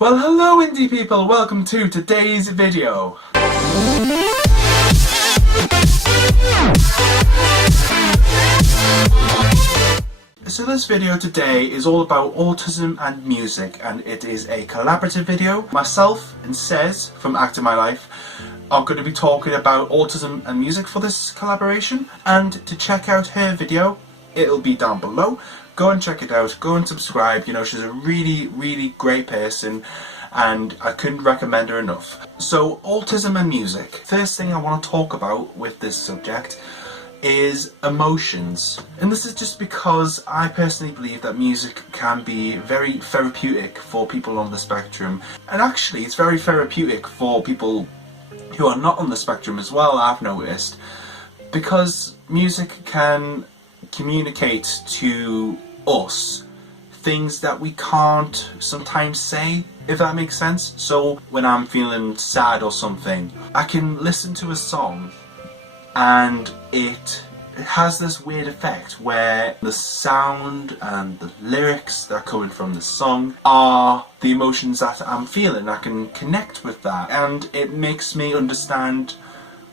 Well, hello indie people, welcome to today's video. So this video today is all about autism and music, and it is a collaborative video. Myself and SEZ'S from ACTINGMYLIFE are going to be talking about autism and music for this collaboration, and to check out her video, it'll be down below. Go and check it out, go and subscribe. You know, she's a really great person and I couldn't recommend her enough. So, autism and music. First thing I want to talk about with this subject is emotions. And this is just because I personally believe that music can be very therapeutic for people on the spectrum. And actually it's very therapeutic for people who are not on the spectrum as well, I've noticed. Because music can communicate to us things that we can't sometimes say, if that makes sense. So when I'm feeling sad or something, I can listen to a song and it has this weird effect where the sound and the lyrics that are coming from the song are the emotions that I'm feeling. I can connect with that and it makes me understand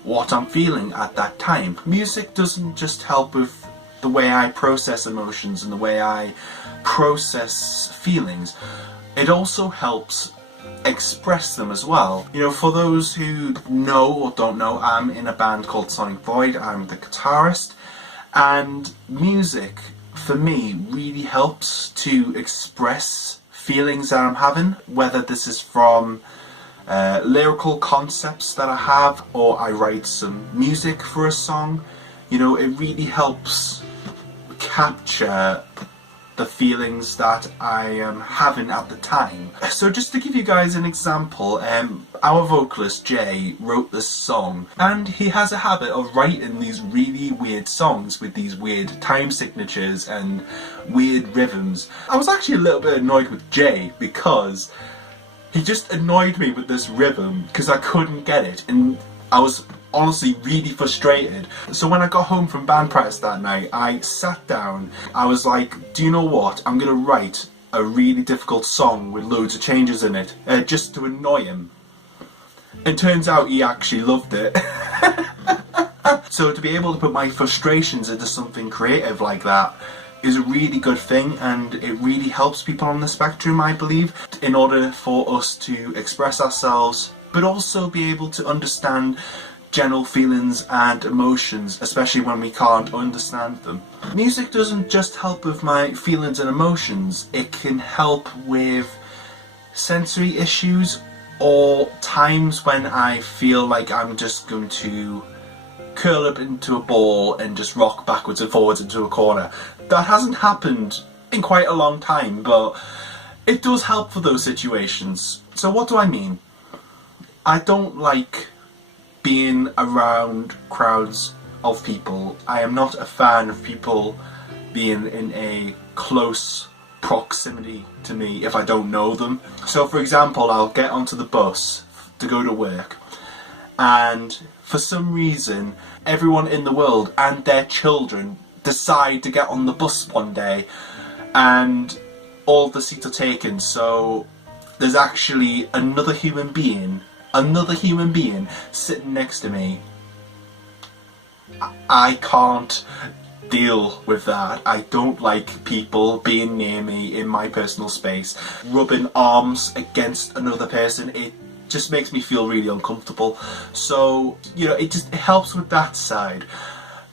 what I'm feeling at that time. Music doesn't just help with the way I process emotions and the way I process feelings. It also helps express them as well. You know, for those who know or don't know, I'm in a band called Sonic Void. I'm the guitarist, and music for me really helps to express feelings that I'm having, whether this is from lyrical concepts that I have or I write some music for a song. You know, it really helps capture the feelings that I am having at the time. So just to give you guys an example, our vocalist Jay wrote this song, and he has a habit of writing these really weird songs with these weird time signatures and weird rhythms. I was actually a little bit annoyed with Jay because he just annoyed me with this rhythm because I couldn't get it, and I was honestly really frustrated. So when I got home from band practice that night, I sat down, I was like, do you know what, I'm gonna write a really difficult song with loads of changes in it, just to annoy him. And turns out he actually loved it. So to be able to put my frustrations into something creative like that is a really good thing, and it really helps people on the spectrum, I believe, in order for us to express ourselves, but also be able to understand general feelings and emotions, especially when we can't understand them. Music doesn't just help with my feelings and emotions, it can help with sensory issues or times when I feel like I'm just going to curl up into a ball and just rock backwards and forwards into a corner. That hasn't happened in quite a long time, but it does help for those situations. So what do I mean? I don't like being around crowds of people. I am not a fan of people being in a close proximity to me if I don't know them. So for example, I'll get onto the bus to go to work, and for some reason everyone in the world and their children decide to get on the bus one day and all the seats are taken, so there's actually another human being sitting next to me. I can't deal with that. I don't like people being near me in my personal space, rubbing arms against another person. It just makes me feel really uncomfortable. So, you know, it helps with that side.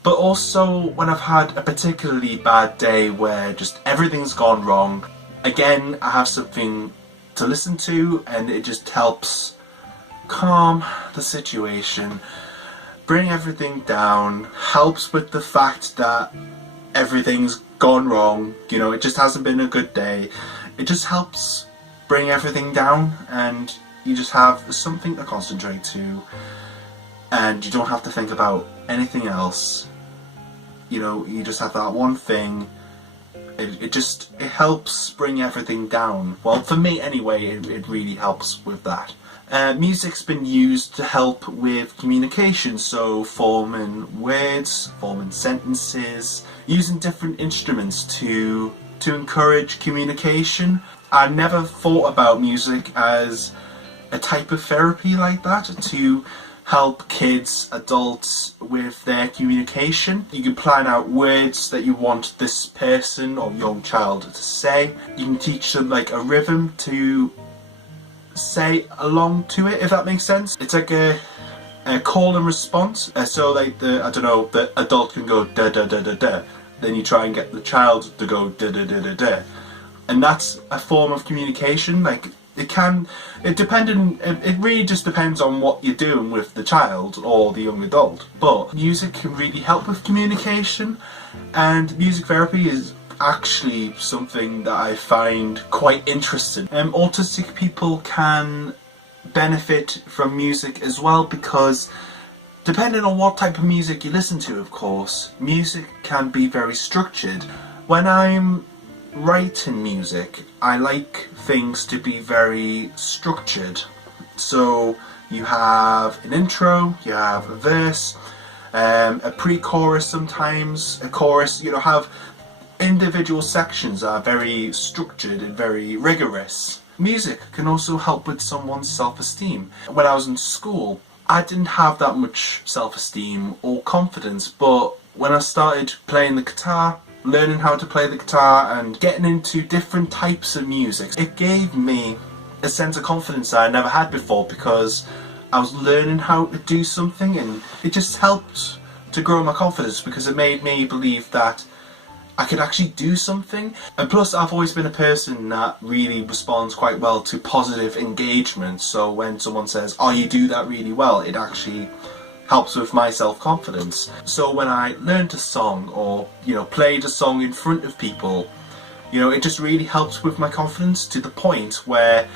But also when I've had a particularly bad day where just everything's gone wrong, again, I have something to listen to and it just helps calm the situation, bring everything down, helps with the fact that everything's gone wrong, you know, it just hasn't been a good day. It just helps bring everything down and you just have something to concentrate to and you don't have to think about anything else. You know, you just have that one thing. It helps bring everything down. Well, for me anyway, it really helps with that. Music's been used to help with communication, so forming words, forming sentences, using different instruments to encourage communication. I never thought about music as a type of therapy like that to help kids, adults with their communication. You can plan out words that you want this person or young child to say. You can teach them like a rhythm to say along to it, if that makes sense. It's like a call and response. So like the adult can go da da da da da. Then you try and get the child to go da da da da da. And that's a form of communication. Like it really just depends on what you're doing with the child or the young adult. But music can really help with communication, and music therapy is actually something that I find quite interesting. Autistic people can benefit from music as well, because depending on what type of music you listen to, of course, music can be very structured. When I'm writing music, I like things to be very structured. So you have an intro, you have a verse, a pre-chorus sometimes, a chorus, have individual sections that are very structured and very rigorous. Music can also help with someone's self-esteem. When I was in school, I didn't have that much self-esteem or confidence, but when I started playing the guitar, learning how to play the guitar and getting into different types of music, it gave me a sense of confidence that I never had before, because I was learning how to do something, and it just helped to grow my confidence because it made me believe that I could actually do something. And plus, I've always been a person that really responds quite well to positive engagement, so when someone says, "Oh, you do that really well," it actually helps with my self-confidence. So when I learned a song or played a song in front of people, it just really helps with my confidence, to the point where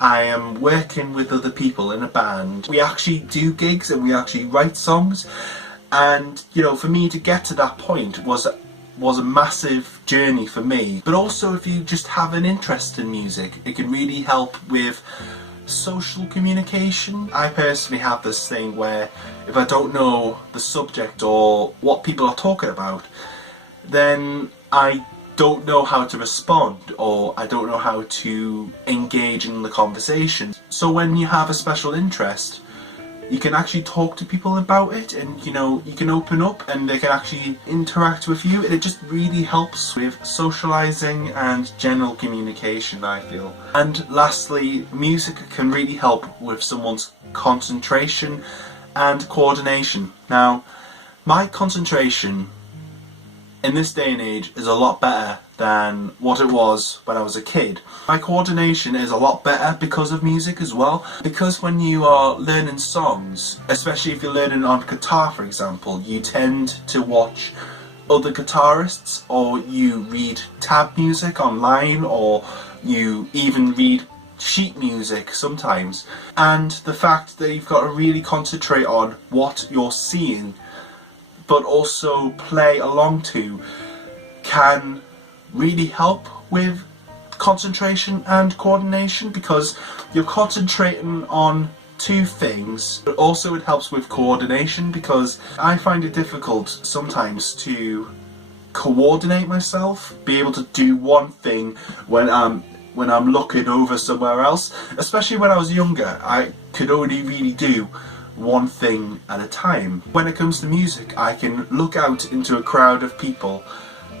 I am working with other people in a band. We actually do gigs and we actually write songs, and for me to get to that point was a massive journey for me. But also, if you just have an interest in music, it can really help with social communication. I personally have this thing where if I don't know the subject or what people are talking about, then I don't know how to respond, or I don't know how to engage in the conversation. So when you have a special interest, you can actually talk to people about it, and you can open up and they can actually interact with you, and it just really helps with socializing and general communication, I feel. And lastly, music can really help with someone's concentration and coordination. Now, my concentration in this day and age is a lot better than what it was when I was a kid. My coordination is a lot better because of music as well, because when you are learning songs, especially if you're learning on guitar for example, you tend to watch other guitarists, or you read tab music online, or you even read sheet music sometimes, and the fact that you've got to really concentrate on what you're seeing but also play along to can really help with concentration and coordination, because you're concentrating on two things, but also it helps with coordination, because I find it difficult sometimes to coordinate myself, be able to do one thing when I'm looking over somewhere else. Especially when I was younger, I could only really do one thing at a time. When it comes to music, I can look out into a crowd of people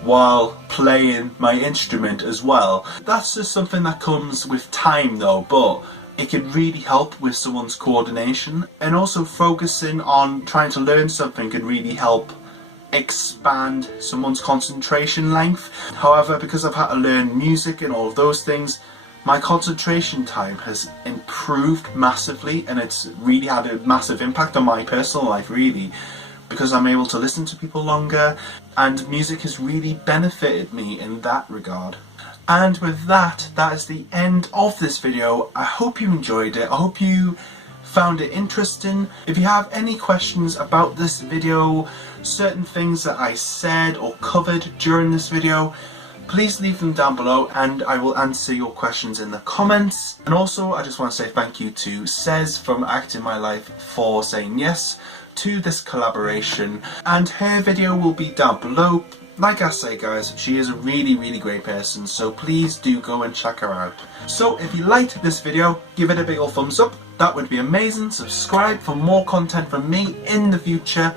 while playing my instrument as well. That's just something that comes with time though, but it can really help with someone's coordination. And also focusing on trying to learn something can really help expand someone's concentration length. However, because I've had to learn music and all of those things, my concentration time has improved massively, and it's really had a massive impact on my personal life really, because I'm able to listen to people longer, and music has really benefited me in that regard. And with that, that is the end of this video. I hope you enjoyed it. I hope you found it interesting. If you have any questions about this video, certain things that I said or covered during this video, please leave them down below and I will answer your questions in the comments. And also, I just want to say thank you to SEZ'S from Acting My Life for saying yes to this collaboration, and her video will be down below. like I say guys, she is a really great person, so please do go and check her out. So if you liked this video, give it a big ol' thumbs up, that would be amazing. Subscribe for more content from me in the future.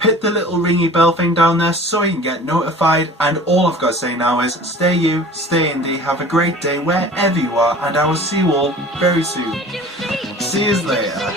Hit the little ringy bell thing down there so you can get notified, and all I've got to say now is stay you, stay indie, have a great day wherever you are, and I will see you all very soon. See you later.